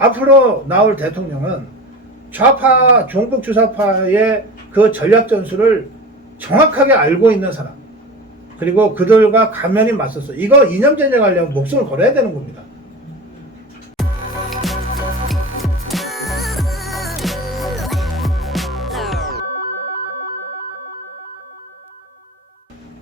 앞으로 나올 대통령은 좌파, 종북 주사파의 그 전략 전술을 정확하게 알고 있는 사람, 그리고 그들과 감면이 맞섰어. 이거 이념 전쟁하려면 목숨을 걸어야 되는 겁니다.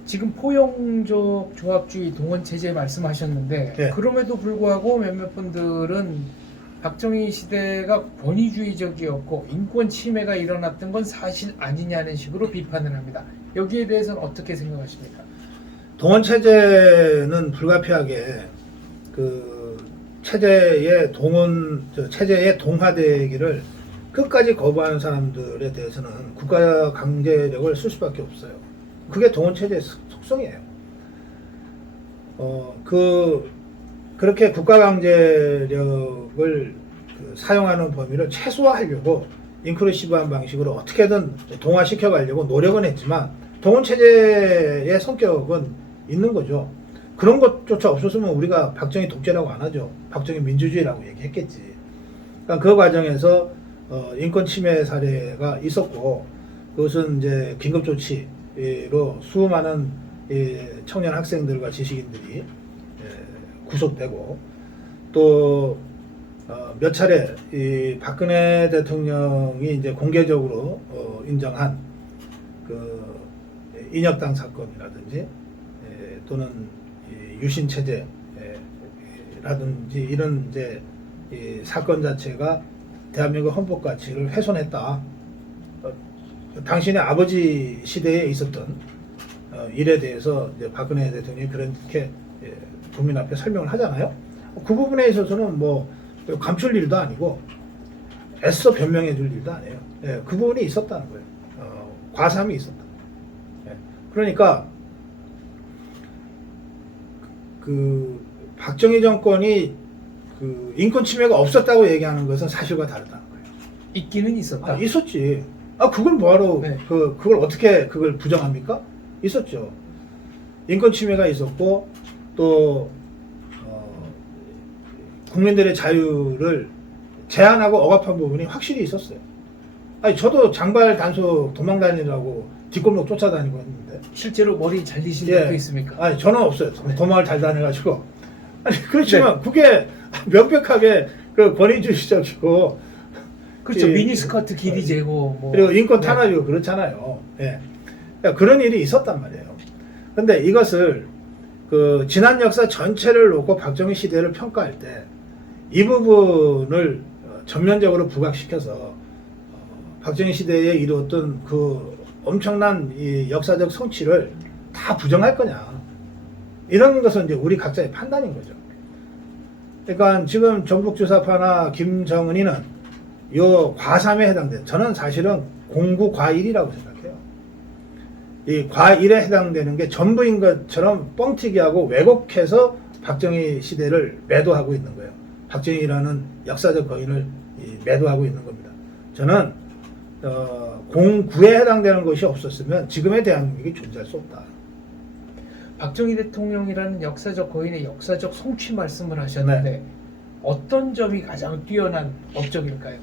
지금 포용적 조합주의 동원체제 말씀하셨는데 네. 그럼에도 불구하고 몇몇 분들은 박정희 시대가 권위주의적이었고 인권 침해가 일어났던 건 사실 아니냐는 식으로 비판을 합니다. 여기에 대해서는 어떻게 생각하십니까? 동원 체제는 불가피하게 그 체제의 체제의 동화되기를 끝까지 거부하는 사람들에 대해서는 국가 강제력을 쓸 수밖에 없어요. 그게 동원 체제의 속성이에요. 그렇게 국가 강제력을 사용하는 범위를 최소화하려고 인클루시브한 방식으로 어떻게든 동화시켜 가려고 노력은 했지만 동원 체제의 성격은 있는 거죠. 그런 것조차 없었으면 우리가 박정희 독재라고 안 하죠. 박정희 민주주의라고 얘기했겠지. 그러니까 그 과정에서 인권 침해 사례가 있었고, 그것은 이제 긴급 조치로 수많은 청년 학생들과 지식인들이 구속되고, 또 몇 차례 이 박근혜 대통령이 이제 공개적으로 인정한 그 인혁당 사건이라든지 또는 유신 체제라든지 이런 이제 이 사건 자체가 대한민국 헌법 가치를 훼손했다. 당신의 아버지 시대에 있었던 일에 대해서 이제 박근혜 대통령이 그렇게 국민 앞에 설명을 하잖아요. 그 부분에 있어서는 뭐 감출 일도 아니고 애써 변명해 줄 일도 아니에요. 그 부분이 있었다는 거예요. 과삼이 있었다. 그러니까 그 박정희 정권이 그 인권 침해가 없었다고 얘기하는 것은 사실과 다르다는 거예요. 있기는 있었다. 있었지. 그걸 뭐하러 네. 그걸 어떻게 그걸 부정합니까? 있었죠. 인권 침해가 있었고 또 국민들의 자유를 제한하고 억압한 부분이 확실히 있었어요. 아니 저도 장발 단속 도망 다니라고 뒷골목 쫓아다니고 했는데 실제로 머리 잘리신 예. 적도 있습니까? 아니 저는 없어요. 네. 도망을 잘 다녀가지고. 아니 그렇지만 그게 명백하게 그 권위주의적이고 그렇죠. 이- 미니스커트 길이 재고 뭐. 그리고 인권 네. 탄압이고 그렇잖아요. 예. 그러니까 그런 일이 있었단 말이에요. 근데 이것을 그 지난 역사 전체를 놓고 박정희 시대를 평가할 때 이 부분을 전면적으로 부각시켜서 박정희 시대에 이루었던 그 엄청난 이 역사적 성취를 다 부정할 거냐, 이런 것은 이제 우리 각자의 판단인 거죠. 그러니까 지금 전북주사파나 김정은이는 요 과삼에 해당된, 저는 사실은 공구 과일이라고 생각해요. 이 과일에 해당되는 게 전부인 것처럼 뻥튀기하고 왜곡해서 박정희 시대를 매도하고 있는 거예요. 박정희라는 역사적 거인을 매도하고 있는 겁니다. 저는 공구에 해당되는 것이 없었으면 지금의 대한민국이 존재할 수 없다. 박정희 대통령이라는 역사적 거인의 역사적 성취 말씀을 하셨는데 네. 어떤 점이 가장 뛰어난 업적일까요?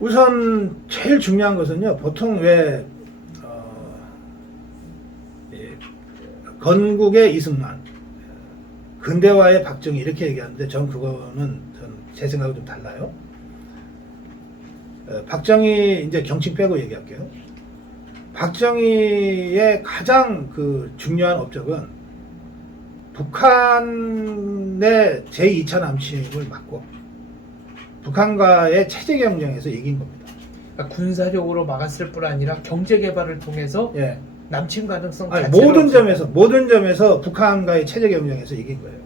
우선 제일 중요한 것은요, 보통 왜 건국의 이승만, 근대화의 박정희 이렇게 얘기하는데 전 제 생각은 좀 달라요. 박정희 이제 경칭 빼고 얘기할게요. 박정희의 가장 그 중요한 업적은 북한의 제2차 남침을 막고 북한과의 체제 경쟁에서 이긴 겁니다. 그러니까 군사력으로 막았을 뿐 아니라 경제 개발을 통해서 예. 남침 가능성 아니, 자체를 모든 점에서 북한과의 체제 경쟁에서 이긴 거예요.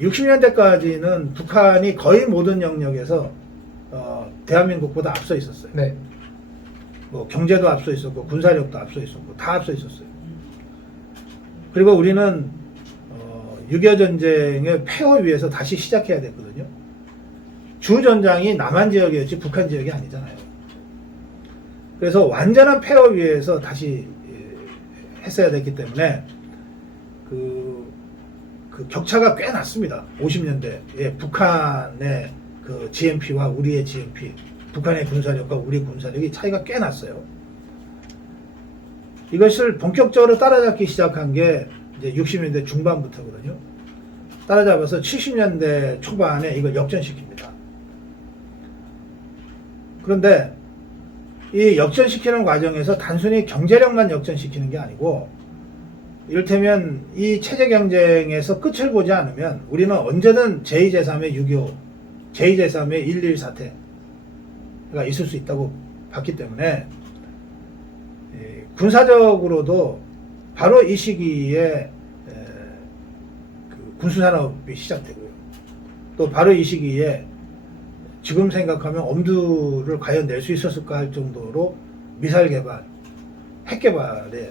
60년대까지는 북한이 거의 모든 영역에서 대한민국보다 앞서 있었어요. 네. 뭐 경제도 앞서 있었고 군사력도 앞서 있었고 다 앞서 있었어요. 그리고 우리는 6.25 전쟁의 폐허 위에서 다시 시작해야 됐거든요. 주 전장이 남한 지역이었지 북한 지역이 아니잖아요. 그래서 완전한 폐허 위에서 다시 했어야 됐기 때문에 그 격차가 꽤 났습니다. 50년대에 북한의 그 GNP와 우리의 GNP, 북한의 군사력과 우리 군사력이 차이가 꽤 났어요. 이것을 본격적으로 따라잡기 시작한 게 이제 60년대 중반부터거든요. 따라잡아서 70년대 초반에 이걸 역전시킵니다. 그런데 이 역전시키는 과정에서 단순히 경제력만 역전시키는 게 아니고, 이를테면 이 체제 경쟁에서 끝을 보지 않으면 우리는 언제든 제2, 제3의 6.25, 제2, 제3의 1.1 사태가 있을 수 있다고 봤기 때문에 군사적으로도 바로 이 시기에 그 군수산업이 시작되고요. 또 바로 이 시기에 지금 생각하면 엄두를 과연 낼 수 있었을까 할 정도로 미사일 개발, 핵 개발에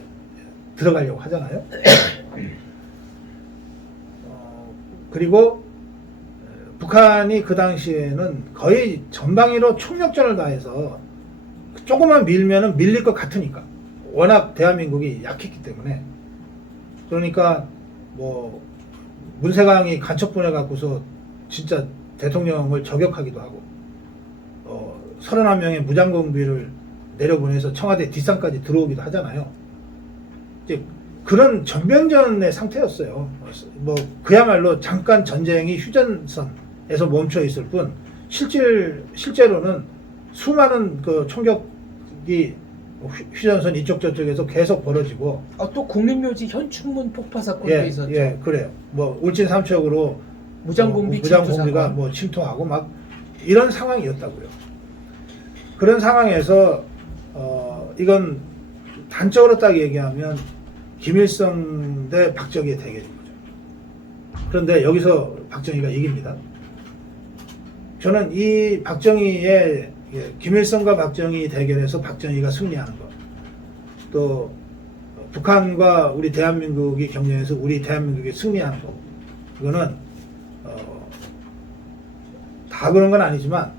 들어가려고 하잖아요. 그리고 북한이 그 당시에는 거의 전방위로 총력전을 다해서 조금만 밀면은 밀릴 것 같으니까, 워낙 대한민국이 약했기 때문에. 그러니까 뭐 문세강이 간첩 보내갖고서 진짜 대통령을 저격하기도 하고, 31명의 무장공비를 내려보내서 청와대 뒷산까지 들어오기도 하잖아요. 이제 그런 전면전의 상태였어요. 뭐 그야말로 잠깐 전쟁이 휴전선에서 멈춰 있을 뿐, 실제로는 수많은 그 총격이 휴전선 이쪽 저쪽에서 계속 벌어지고. 또 국립묘지 현충문 폭파 사건도 있었죠. 예, 그래요. 뭐 울진 삼척으로 무장공비가 뭐 침투하고 막 이런 상황이었다고요. 그런 상황에서 이건 단적으로 딱 얘기하면 김일성 대 박정희의 대결인 거죠. 그런데 여기서 박정희가 이깁니다. 저는 이 박정희의 김일성과 박정희 대결에서 박정희가 승리하는 것, 또 북한과 우리 대한민국이 경쟁해서 우리 대한민국이 승리하는 것, 이거는 다 그런 건 아니지만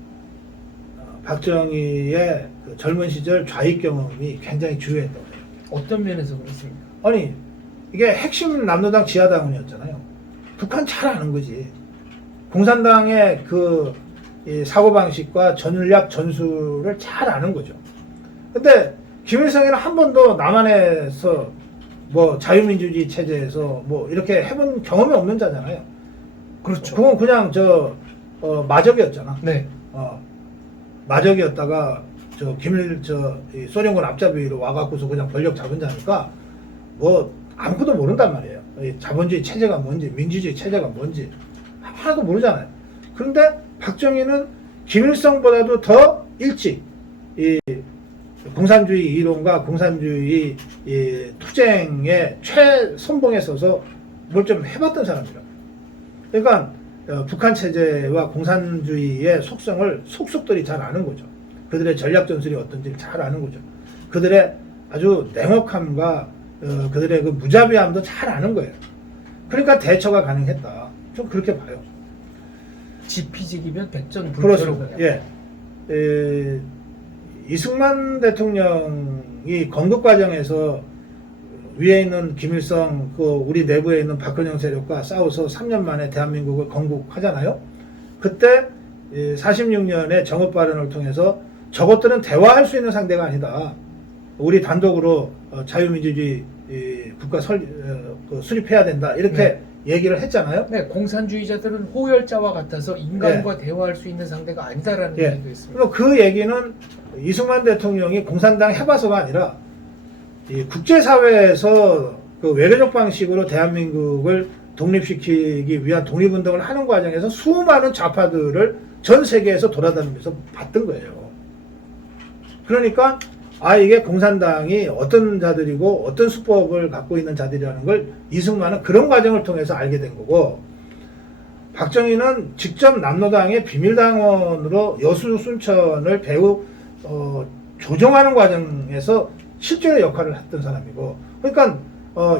박정희의 그 젊은 시절 좌익 경험이 굉장히 주요했다고 해요. 어떤 면에서 그렇습니까? 아니, 이게 핵심 남로당 지하당원이었잖아요. 북한 잘 아는 거지. 공산당의 그 사고방식과 전략 전술을 잘 아는 거죠. 근데 김일성이는 한 번도 남한에서 뭐 자유민주주의 체제에서 뭐 이렇게 해본 경험이 없는 자잖아요. 그렇죠. 그건 그냥 마적이었잖아. 네. 마적이었다가 이 소련군 앞잡이로 와갖고서 그냥 권력 잡은 자니까 뭐 아무것도 모른단 말이에요. 이 자본주의 체제가 뭔지, 민주주의 체제가 뭔지 하나도 모르잖아요. 그런데 박정희는 김일성보다도 더 일찍 이 공산주의 이론과 공산주의 이 투쟁의 최선봉에 서서 뭘 좀 해봤던 사람이라. 그러니까 북한 체제와 공산주의의 속성을 속속들이 잘 아는 거죠. 그들의 전략 전술이 어떤지 잘 아는 거죠. 그들의 아주 냉혹함과 그들의 그 무자비함도 잘 아는 거예요. 그러니까 대처가 가능했다. 좀 그렇게 봐요. 지피지기면 백전불태로. 그렇습니다. 예. 이승만 대통령이 건국 과정에서 위에 있는 김일성, 우리 내부에 있는 박근영 세력과 싸워서 3년 만에 대한민국을 건국하잖아요. 그때 46년에 정업 발언을 통해서 저것들은 대화할 수 있는 상대가 아니다. 우리 단독으로 자유민주주의 국가 수립해야 된다. 이렇게 네. 얘기를 했잖아요. 네, 공산주의자들은 호열자와 같아서 인간과 네. 대화할 수 있는 상대가 아니다라는 네. 얘기도 있습니다. 그 얘기는 이승만 대통령이 공산당 해봐서가 아니라 이 국제사회에서 그 외교적 방식으로 대한민국을 독립시키기 위한 독립운동을 하는 과정에서 수많은 좌파들을 전 세계에서 돌아다니면서 봤던 거예요. 그러니까 이게 공산당이 어떤 자들이고 어떤 수법을 갖고 있는 자들이라는 걸 이승만은 그런 과정을 통해서 알게 된 거고, 박정희는 직접 남로당의 비밀당원으로 여수순천을 배우 조정하는 과정에서 실제로 역할을 했던 사람이고, 그러니까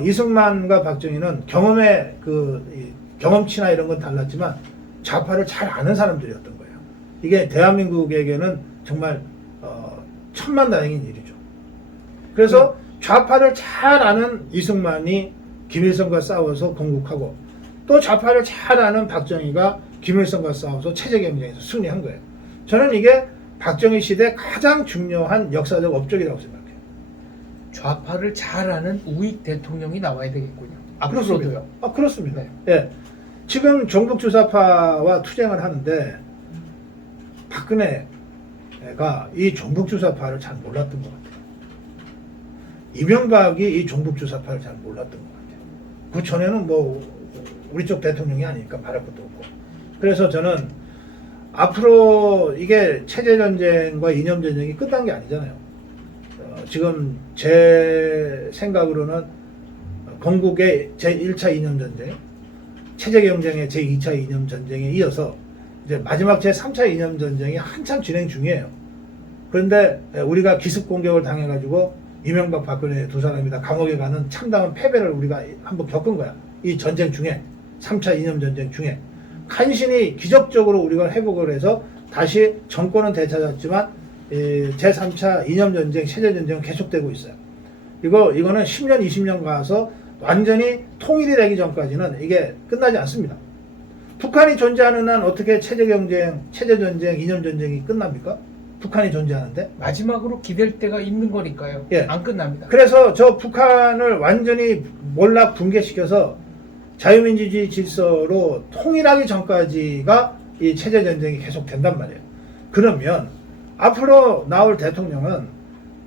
이승만과 박정희는 경험의 경험치나 이런 건 달랐지만 좌파를 잘 아는 사람들이었던 거예요. 이게 대한민국에게는 정말 천만다행인 일이죠. 그래서 좌파를 잘 아는 이승만이 김일성과 싸워서 건국하고, 또 좌파를 잘 아는 박정희가 김일성과 싸워서 체제 경쟁에서 승리한 거예요. 저는 이게 박정희 시대 가장 중요한 역사적 업적이라고 생각해요. 좌파를 잘 아는 우익 대통령이 나와야 되겠군요. 그렇습니다. 앞으로도요. 그렇습니다. 네. 예. 지금 종북 주사파와 투쟁을 하는데 박근혜가 이 종북 주사파를 잘 몰랐던 것 같아요. 이명박이 이 종북 주사파를 잘 몰랐던 것 같아요. 그 전에는 뭐 우리 쪽 대통령이 아니니까 말할 것도 없고. 그래서 저는 앞으로 이게 체제 전쟁과 이념 전쟁이 끝난 게 아니잖아요. 지금 제 생각으로는 건국의 제1차 이념 전쟁, 체제 경쟁의 제2차 이념 전쟁에 이어서 이제 마지막 제3차 이념 전쟁이 한참 진행 중이에요. 그런데 우리가 기습 공격을 당해가지고 이명박 박근혜 두 사람이 다 감옥에 가는 참담한 패배를 우리가 한번 겪은 거야. 이 전쟁 중에 3차 이념 전쟁 중에 간신히 기적적으로 우리가 회복을 해서 다시 정권은 되찾았지만 제3차 이념 전쟁, 체제 전쟁은 계속되고 있어요. 이거는 10년, 20년 가서 완전히 통일이 되기 전까지는 이게 끝나지 않습니다. 북한이 존재하는 한 어떻게 체제 경쟁, 체제 전쟁, 이념 전쟁이 끝납니까? 북한이 존재하는데? 마지막으로 기댈 때가 있는 거니까요. 예. 안 끝납니다. 그래서 저 북한을 완전히 몰락 붕괴시켜서 자유민주주의 질서로 통일하기 전까지가 이 체제 전쟁이 계속 된단 말이에요. 그러면 앞으로 나올 대통령은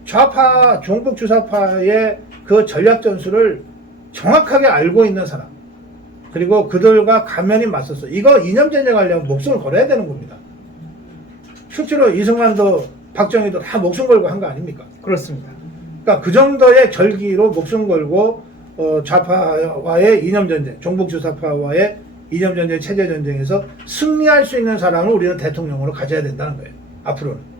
좌파, 종북 주사파의 그 전략 전술을 정확하게 알고 있는 사람, 그리고 그들과 감면이 맞섰어. 이거 이념 전쟁하려면 목숨을 걸어야 되는 겁니다. 실제로 이승만도 박정희도 다 목숨 걸고 한 거 아닙니까? 그렇습니다. 그러니까 그 정도의 결기로 목숨 걸고 좌파와의 이념 전쟁, 종북 주사파와의 이념 전쟁, 체제 전쟁에서 승리할 수 있는 사람을 우리는 대통령으로 가져야 된다는 거예요. 앞으로는.